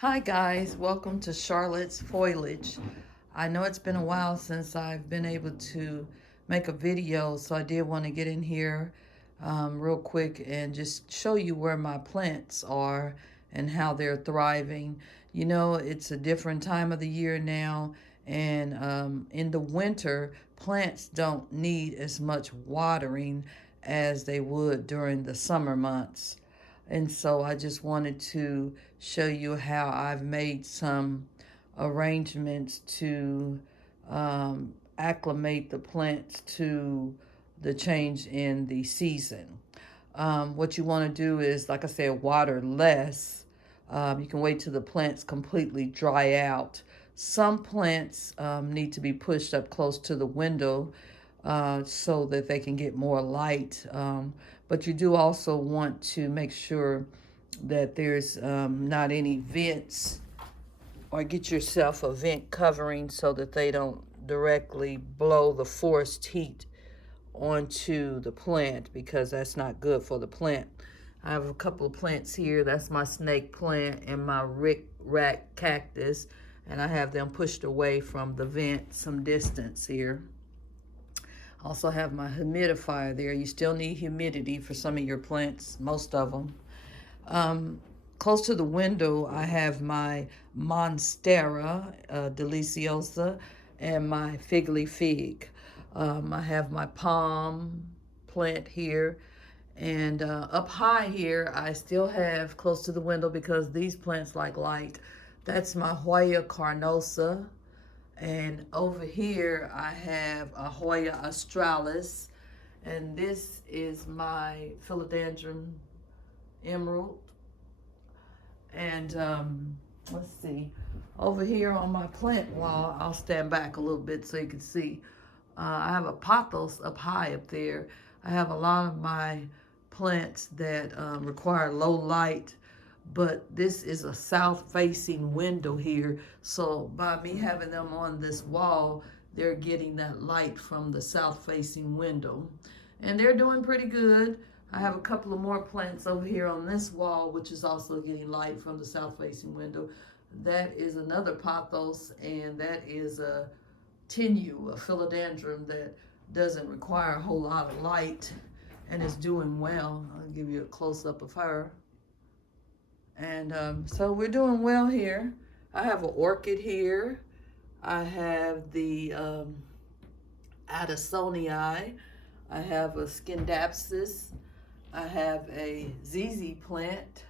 Hi guys, welcome to Charlotte's Foliage. I know it's been a while since I've been able to make a video, so I did want to get in here real quick and just show you where my plants are and how they're thriving. You know, it's a different time of the year now, and in the winter, plants don't need as much watering as they would during the summer months. And so I just wanted to show you how I've made some arrangements to acclimate the plants to the change in the season. What you want to do is, like I said, water less. You can wait till the plants completely dry out. Some plants need to be pushed up close to the window so that they can get more light. But you do also want to make sure that there's not any vents, or get yourself a vent covering so that they don't directly blow the forced heat onto the plant, because that's not good for the plant. I have a couple of plants here. That's my snake plant and my Rick Rack cactus, and I have them pushed away from the vent some distance here. Also have my humidifier there. You still need humidity for some of your plants, most of them. Close to the window, I have my Monstera deliciosa and my Figly Fig. I have my palm plant here. And up high here, I still have close to the window, because these plants like light. That's my Hoya carnosa. And over here, I have a Hoya australis. And this is my philodendron emerald. And let's see, over here on my plant wall, I'll stand back a little bit so you can see. I have a pothos up high up there. I have a lot of my plants that require low light, but this is a south-facing window here. So by me having them on this wall, they're getting that light from the south-facing window. And they're doing pretty good. I have a couple of more plants over here on this wall, which is also getting light from the south-facing window. That is another pothos, and that is a tenue, a philodendron that doesn't require a whole lot of light and is doing well. I'll give you a close-up of her. And so we're doing well here. I have an orchid here. I have the Addisonii. I have a Scindapsus. I have a ZZ plant.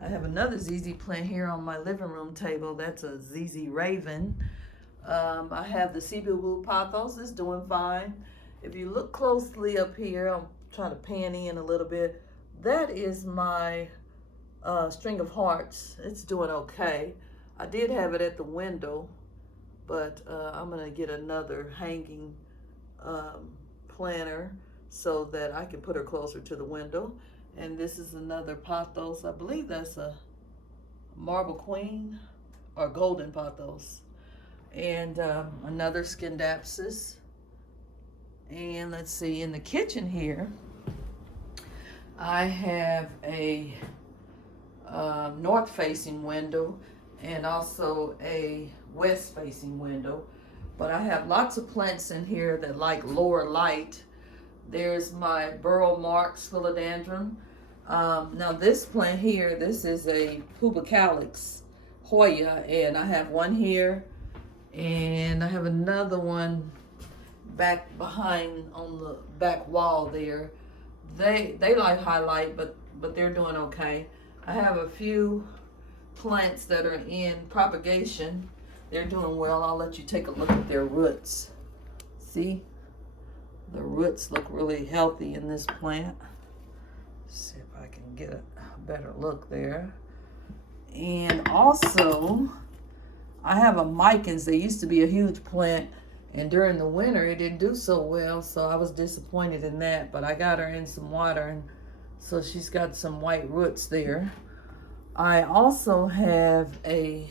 I have another ZZ plant here on my living room table. That's a ZZ Raven. I have the Cebu pothos. It's doing fine. If you look closely up here, I'm trying to pan in a little bit. That is my string of hearts. It's doing okay. I did have it at the window, but I'm gonna get another hanging planter so that I can put her closer to the window. And this is another pothos. I believe that's a marble queen or golden pothos. And another Scindapsus. And let's see, in the kitchen here, I have a north-facing window and also a west-facing window. But I have lots of plants in here that like lower light. There's my Burl Marx philodendron. Now this plant here, this is a Pubicalix Hoya, and I have one here, and I have another one back behind on the back wall there. They like highlight, but they're doing okay. I have a few plants that are in propagation. They're doing well. I'll let you take a look at their roots. See? The roots look really healthy in this plant. Let's see if I can get a better look there. And also, I have a Micans. They used to be a huge plant, and during the winter it didn't do so well, so I was disappointed in that. But I got her in some water, and so she's got some white roots there. I also have a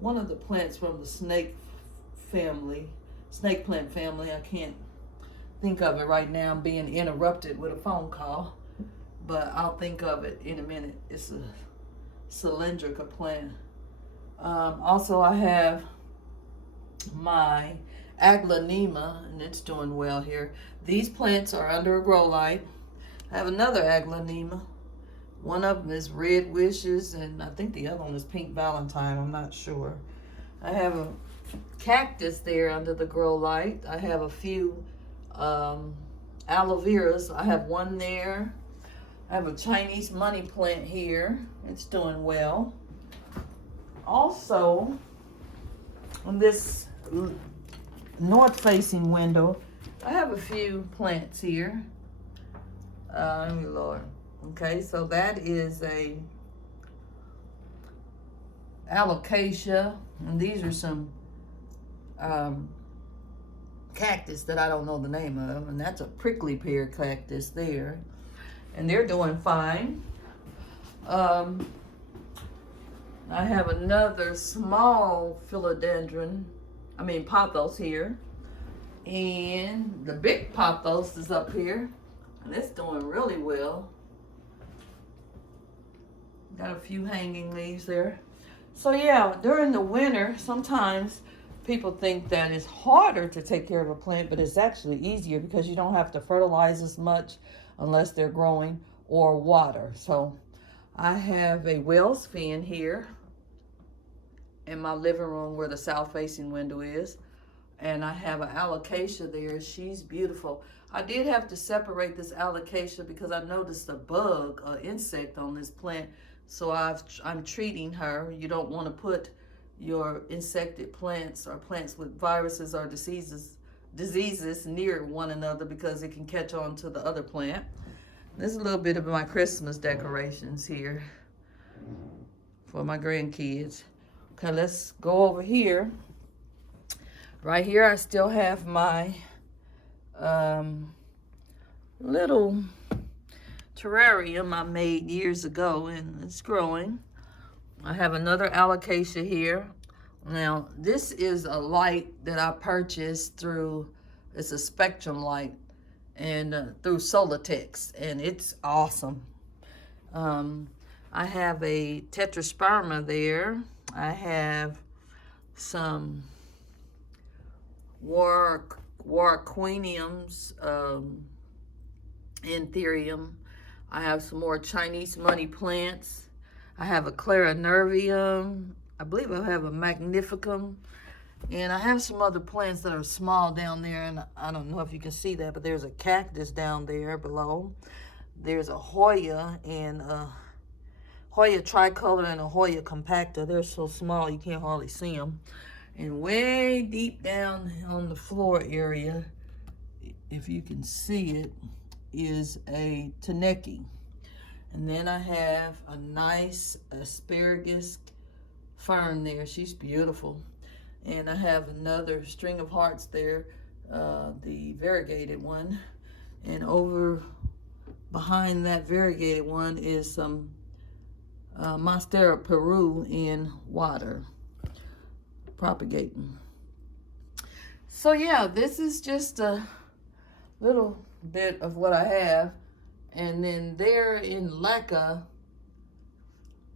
one of the plants from the snake plant family. I can't think of it right now. I'm being interrupted with a phone call. but I'll think of it in a minute. It's a cylindrical plant. Also, I have my aglaonema, and it's doing well here. These plants are under a grow light. I have another aglaonema. One of them is Red Wishes, and I think the other one is Pink Valentine. I'm not sure. I have a cactus there under the grow light. I have a few aloe veras. I have one there. I have a Chinese money plant here. It's doing well. Also, on this north-facing window, I have a few plants here. Lord. Okay, so that is a alocasia, and these are some cactus that I don't know the name of, and that's a prickly pear cactus there, and they're doing fine. I have another small pothos here, and the big pothos is up here, and it's doing really well. Got a few hanging leaves there. So yeah, during the winter, sometimes people think that it's harder to take care of a plant, but it's actually easier because you don't have to fertilize as much unless they're growing or water. So I have a Wells Fen here in my living room where the south-facing window is. And I have an alocasia there. She's beautiful. I did have to separate this alocasia because I noticed a bug, an insect on this plant. So I'm treating her. You don't want to put your insected plants or plants with viruses or diseases near one another because it can catch on to the other plant. There's a little bit of my Christmas decorations here for my grandkids. Okay, let's go over here. Right here, I still have my little terrarium I made years ago, and it's growing. I have another alocasia here. Now, this is a light that I purchased through, it's a spectrum light, and through Solatex, and it's awesome. I have a tetrasperma there. I have some Warqueniums, Anthurium. I have some more Chinese money plants. I have a Clarinervium. I believe I have a Magnificum. And I have some other plants that are small down there, and I don't know if you can see that, but there's a cactus down there below. There's a Hoya and a Hoya tricolor and a Hoya compacta. They're so small you can't hardly see them. And way deep down on the floor area, if you can see it, is a Taneki. And then I have a nice asparagus fern there. She's beautiful. And I have another string of hearts there, the variegated one. And over behind that variegated one is some Monstera Peru in water, propagating. So yeah, this is just a little bit of what I have. And then there in Leca,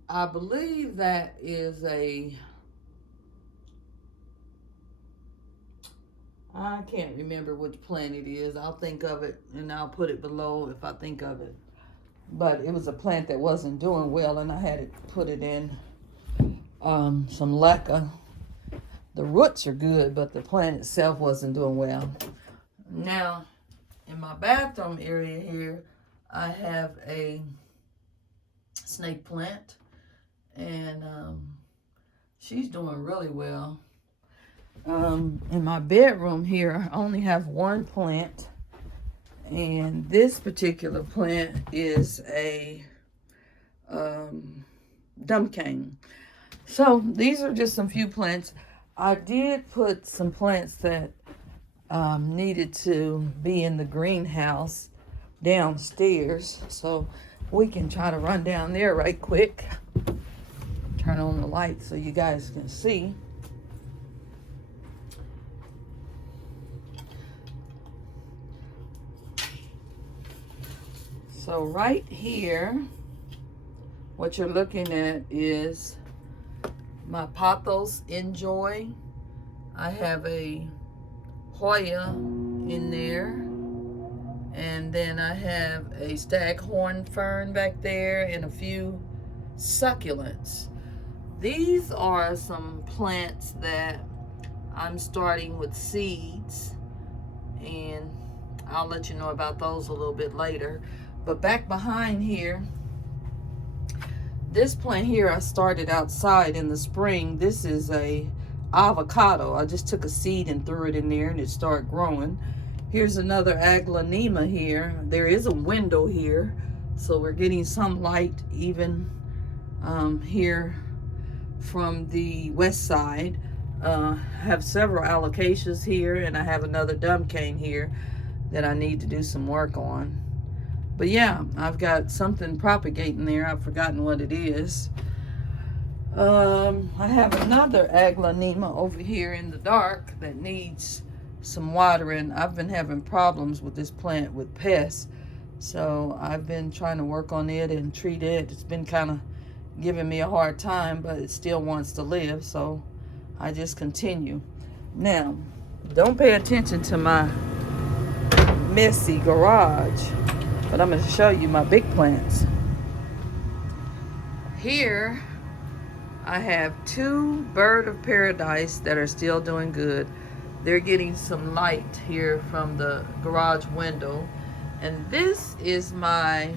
I believe that is I can't remember which plant it is. I'll think of it and I'll put it below if I think of it. But it was a plant that wasn't doing well, and I had to put it in some Leca. The roots are good, but the plant itself wasn't doing well. Now, in my bathroom area here, I have a snake plant, and she's doing really well. In my bedroom here, I only have one plant, and this particular plant is a Dumcane. So these are just some few plants. I did put some plants that needed to be in the greenhouse downstairs, so we can try to run down there right quick. Turn on the light so you guys can see. So right here, what you're looking at is my Pothos Enjoy. I have a Hoya in there, and then I have a staghorn fern back there and a few succulents. These are some plants that I'm starting with seeds, and I'll let you know about those a little bit later. But back behind here, this plant here I started outside in the spring. This is a avocado. I just took a seed and threw it in there and it started growing. Here's another aglaonema here. There is a window here, so we're getting some light even here from the west side. I have several alocasias here, and I have another dumb cane here that I need to do some work on. But yeah, I've got something propagating there. I've forgotten what it is. I have another aglaonema over here in the dark that needs some watering. I've been having problems with this plant with pests, so I've been trying to work on it and treat it. It's been kind of giving me a hard time, but it still wants to live, so I just continue. Now, don't pay attention to my messy garage, but I'm going to show you my big plants. Here I have two bird of paradise that are still doing good. They're getting some light here from the garage window. And this is my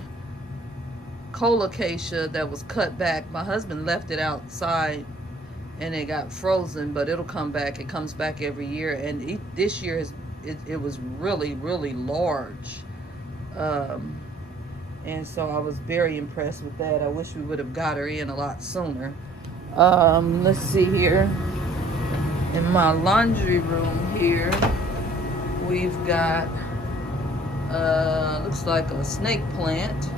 colocasia that was cut back. My husband left it outside and it got frozen, but it'll come back. It comes back every year, and this year it was really large, and so I was very impressed with that. I wish we would have got her in a lot sooner. Let's see here. In my laundry room here, we've got looks like a snake plant,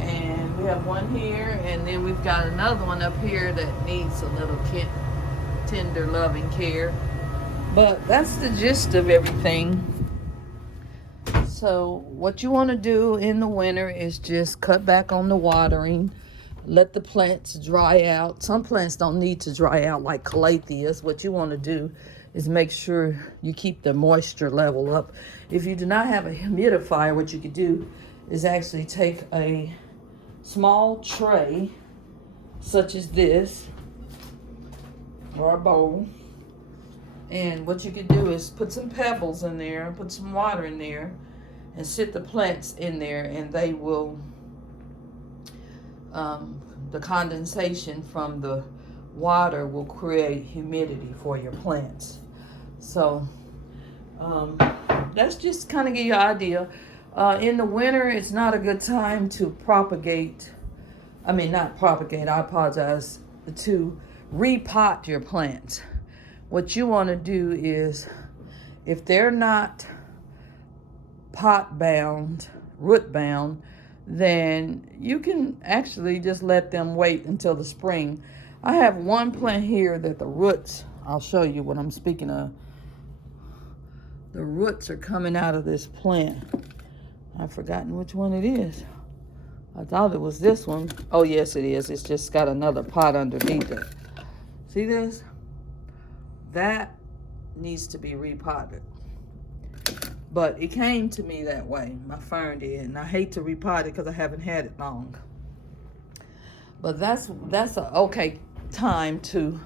and we have one here, and then we've got another one up here that needs a little tender loving care. But that's the gist of everything. So what you want to do in the winter is just cut back on the watering, let the plants dry out. Some plants don't need to dry out, like calatheas. What you want to do is make sure you keep the moisture level up. If you do not have a humidifier, what you could do is actually take a small tray such as this, or a bowl, and what you could do is put some pebbles in there, put some water in there, and sit the plants in there, and they will, the condensation from the water will create humidity for your plants. So that's just kind of give you an idea. In the winter, it's not a good time to not propagate, I apologize, to repot your plants. What you want to do is, if they're not pot bound, root bound, then you can actually just let them wait until the spring. I have one plant here that the roots, I'll show you what I'm speaking of. The roots are coming out of this plant. I've forgotten which one it is. I thought it was this one. Oh, yes, it is. It's just got another pot underneath it. See this? That needs to be repotted. But it came to me that way. My fern did. And I hate to repot it because I haven't had it long. But that's an okay time to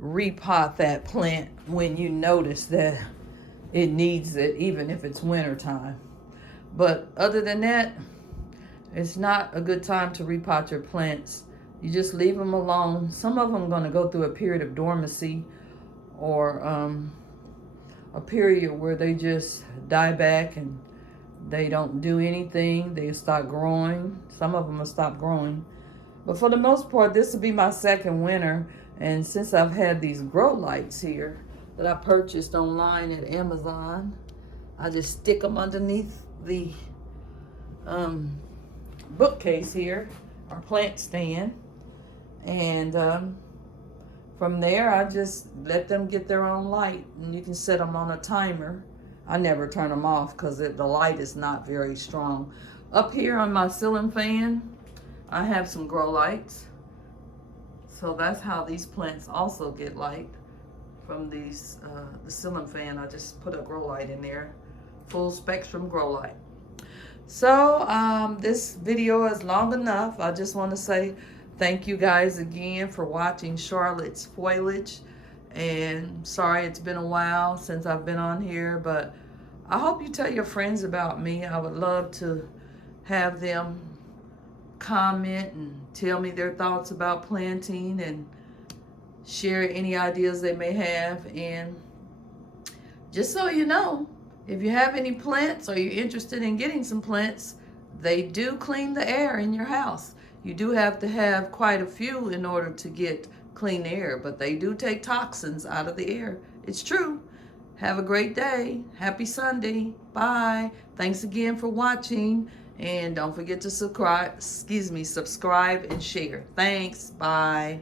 repot that plant when you notice that it needs it, even if it's winter time. But other than that, it's not a good time to repot your plants. You just leave them alone. Some of them are going to go through a period of dormancy, or a period where they just die back and they don't do anything. They stop growing. Some of them will stop growing. But for the most part, this will be my second winter. And since I've had these grow lights here that I purchased online at Amazon, I just stick them underneath the bookcase here, our plant stand. And from there, I just let them get their own light. And you can set them on a timer. I never turn them off because the light is not very strong. Up here on my ceiling fan, I have some grow lights. So that's how these plants also get light from these, the ceiling fan. I just put a grow light in there, full spectrum grow light. So this video is long enough. I just want to say thank you guys again for watching Charlotte's Foliage. And sorry it's been a while since I've been on here, but I hope you tell your friends about me. I would love to have them comment and tell me their thoughts about planting and share any ideas they may have. And just so you know, if you have any plants or you're interested in getting some plants, they do clean the air in your house. You do have to have quite a few in order to get clean air, but they do take toxins out of the air. It's true. Have a great day. Happy Sunday. Bye. Thanks again for watching. And don't forget to subscribe and share. Thanks. Bye.